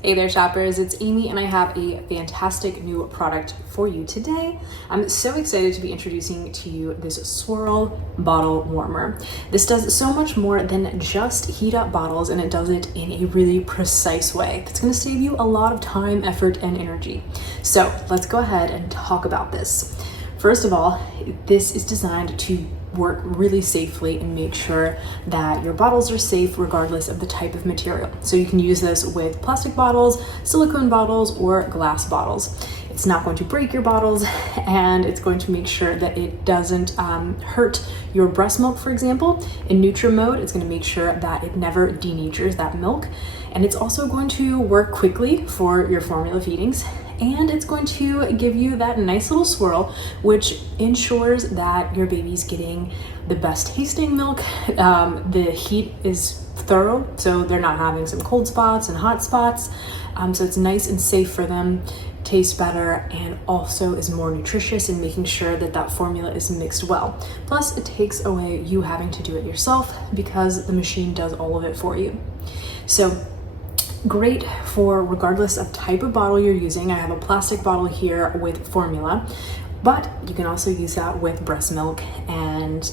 Hey there shoppers, it's Amy and I have a fantastic new product for you today. I'm so excited to be introducing to you this Swirl bottle warmer. This does so much more than just heat up bottles, and it does it in a really precise way. That's going to save you a lot of time, effort, and energy. So let's go ahead and talk about this. First of all, this is designed to work really safely and make sure that your bottles are safe regardless of the type of material. So you can use this with plastic bottles, silicone bottles, or glass bottles. It's not going to break your bottles, and it's going to make sure that it doesn't hurt your breast milk, for example. In Nutri mode, it's going to make sure that it never denatures that milk. And it's also going to work quickly for your formula feedings. And it's going to give you that nice little swirl, which ensures that your baby's getting the best tasting milk. The heat is thorough, so they're not having some cold spots and hot spots. So it's nice and safe for them, tastes better, and also is more nutritious in making sure that that formula is mixed well. Plus, it takes away you having to do it yourself because the machine does all of it for you. So great for regardless of type of bottle you're using. I have a plastic bottle here with formula, but you can also use that with breast milk and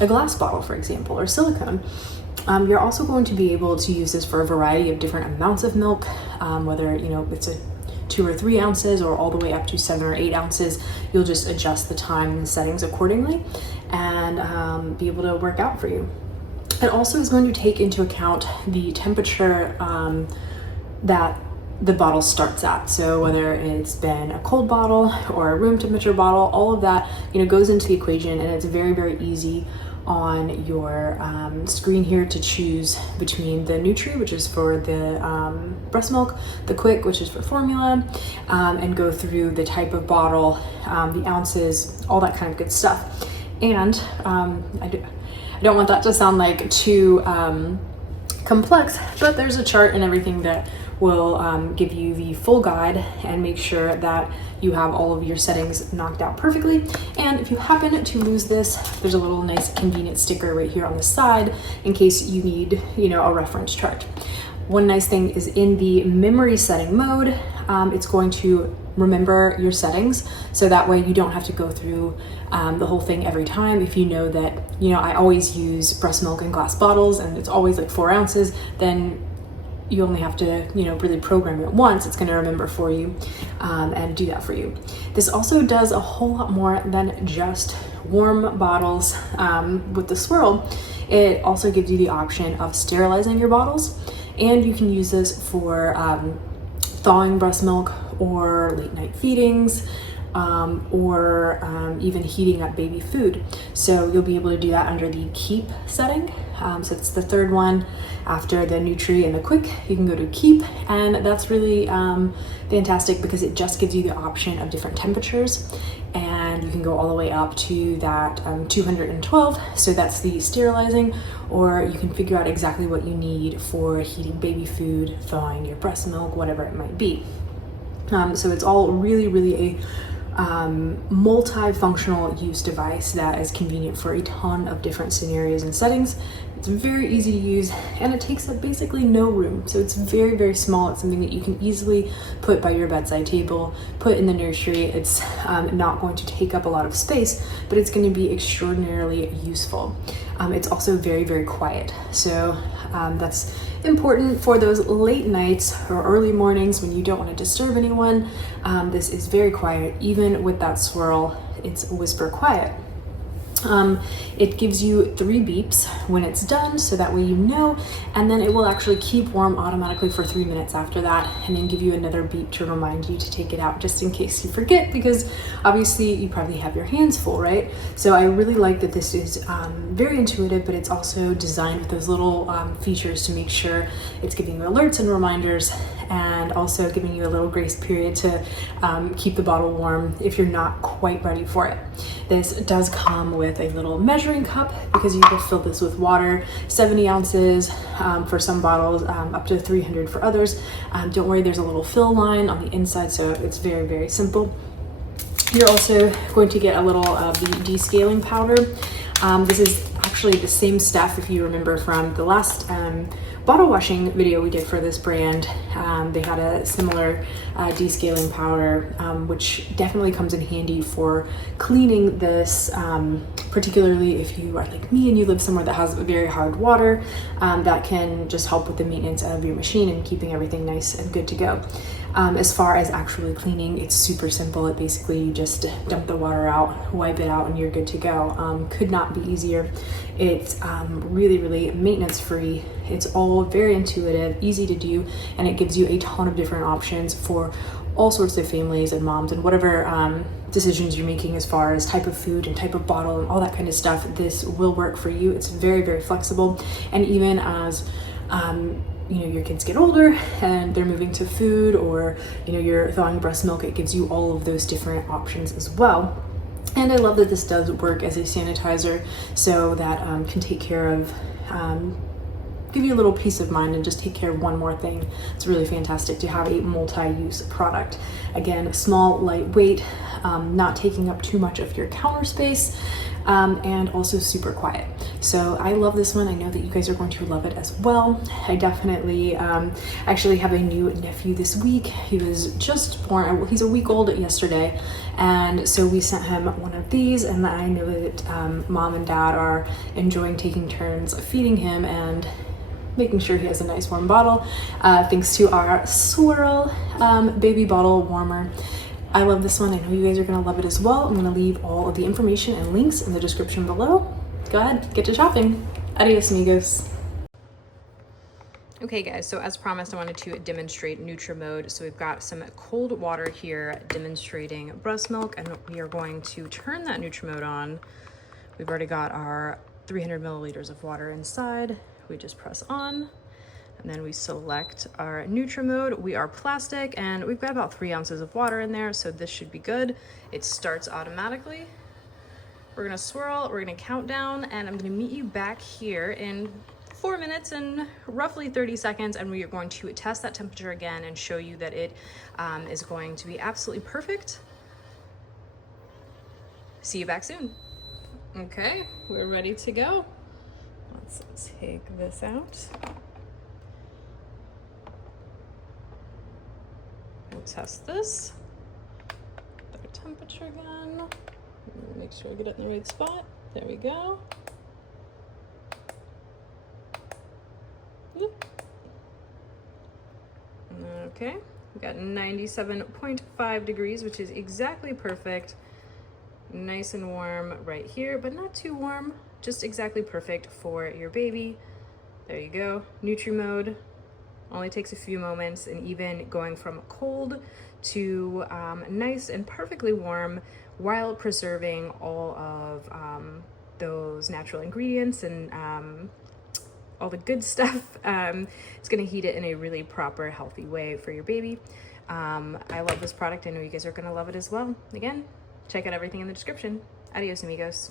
a glass bottle, for example, or silicone. You're also going to be able to use this for a variety of different amounts of milk, whether it's a 2 or 3 ounces or all the way up to 7 or 8 ounces. You'll just adjust the time and settings accordingly and be able to work out for you. It also is going to take into account the temperature that the bottle starts at. So whether it's been a cold bottle or a room temperature bottle, all of that goes into the equation, and it's very, very easy on your screen here to choose between the Nutri, which is for the breast milk, the Quick, which is for formula, and go through the type of bottle, the ounces, all that kind of good stuff. And I don't want that to sound like too complex, but there's a chart and everything that will give you the full guide and make sure that you have all of your settings knocked out perfectly. And if you happen to lose this, there's a little nice convenient sticker right here on the side in case you need, a reference chart. One nice thing is in the memory setting mode, it's going to remember your settings, so that way you don't have to go through the whole thing every time. If you know that, I always use breast milk in glass bottles and it's always like 4 ounces, then you only have to, really program it once. It's going to remember for you and do that for you. This also does a whole lot more than just warm bottles with the Swirl. It also gives you the option of sterilizing your bottles, and you can use this for thawing breast milk or late night feedings, or even heating up baby food. So you'll be able to do that under the keep setting. So it's the third one after the Nutri and the Quick. You can go to keep, and that's really fantastic because it just gives you the option of different temperatures, and you can go all the way up to that 212. So that's the sterilizing, or you can figure out exactly what you need for heating baby food, thawing your breast milk, whatever it might be. So it's all really, really a multi-functional use device that is convenient for a ton of different scenarios and settings. It's very easy to use, and it takes up basically no room. So it's very, very small. It's something that you can easily put by your bedside table, put in the nursery. It's not going to take up a lot of space, but it's going to be extraordinarily useful. It's also very, very quiet. So that's important for those late nights or early mornings when you don't want to disturb anyone. This is very quiet. Even with that swirl, it's whisper quiet. It gives you 3 beeps when it's done, so that way and then it will actually keep warm automatically for 3 minutes after that, and then give you another beep to remind you to take it out just in case you forget, because obviously you probably have your hands full, right? So I really like that this is very intuitive, but it's also designed with those little features to make sure it's giving you alerts and reminders, and also giving you a little grace period to keep the bottle warm if you're not quite ready for it. This does come with a little measuring cup because you can fill this with water, 70 ounces for some bottles, up to 300 for others. Don't worry, there's a little fill line on the inside, so it's very, very simple. You're also going to get a little of the descaling powder. This is actually the same stuff, if you remember from the last bottle washing video we did for this brand, they had a similar descaling powder, which definitely comes in handy for cleaning this, particularly if you are like me and you live somewhere that has very hard water. That can just help with the maintenance of your machine and keeping everything nice and good to go. As far as actually cleaning, it's super simple. It basically, you just dump the water out, wipe it out, and you're good to go. Could not be easier. It's really, really maintenance free. It's all very intuitive, easy to do, and it gives you a ton of different options for all sorts of families and moms and whatever decisions you're making as far as type of food and type of bottle and all that kind of stuff. This will work for you. It's very, very flexible. And even as you know, your kids get older and they're moving to food, or you know, you're thawing breast milk, it gives you all of those different options as well. And I love that this does work as a sanitizer, so that can take care of, give you a little peace of mind and just take care of one more thing. It's really fantastic to have a multi-use product. Again, small, lightweight, not taking up too much of your counter space, and also super quiet. So I love this one. I know that you guys are going to love it as well. I definitely actually have a new nephew this week. He was just born, he's a week old yesterday, and so we sent him one of these, and I know that mom and dad are enjoying taking turns feeding him and making sure he has a nice warm bottle, thanks to our Swirl baby bottle warmer. I love this one. I know you guys are gonna love it as well. I'm gonna leave all of the information and links in the description below. Go ahead, get to shopping. Adios, amigos. Okay guys, so as promised, I wanted to demonstrate Nutri mode. So we've got some cold water here demonstrating breast milk, and we are going to turn that Nutri mode on. We've already got our 300 milliliters of water inside. We just press on, and then we select our Nutri mode. We are plastic, and we've got about 3 ounces of water in there, so this should be good. It starts automatically. We're gonna swirl, we're gonna count down, and I'm gonna meet you back here in 4 minutes and roughly 30 seconds, and we are going to test that temperature again and show you that it is going to be absolutely perfect. See you back soon. Okay, we're ready to go. Let's take this out. We'll test this. The temperature again. Make sure I get it in the right spot. There we go. Yep. Okay, we got 97.5 degrees, which is exactly perfect. Nice and warm right here, but not too warm. Just exactly perfect for your baby. There you go. Nutri mode only takes a few moments, and even going from cold to nice and perfectly warm while preserving all of those natural ingredients and all the good stuff. It's gonna heat it in a really proper, healthy way for your baby. I love this product. I know you guys are gonna love it as well. Again, check out everything in the description. Adios, amigos.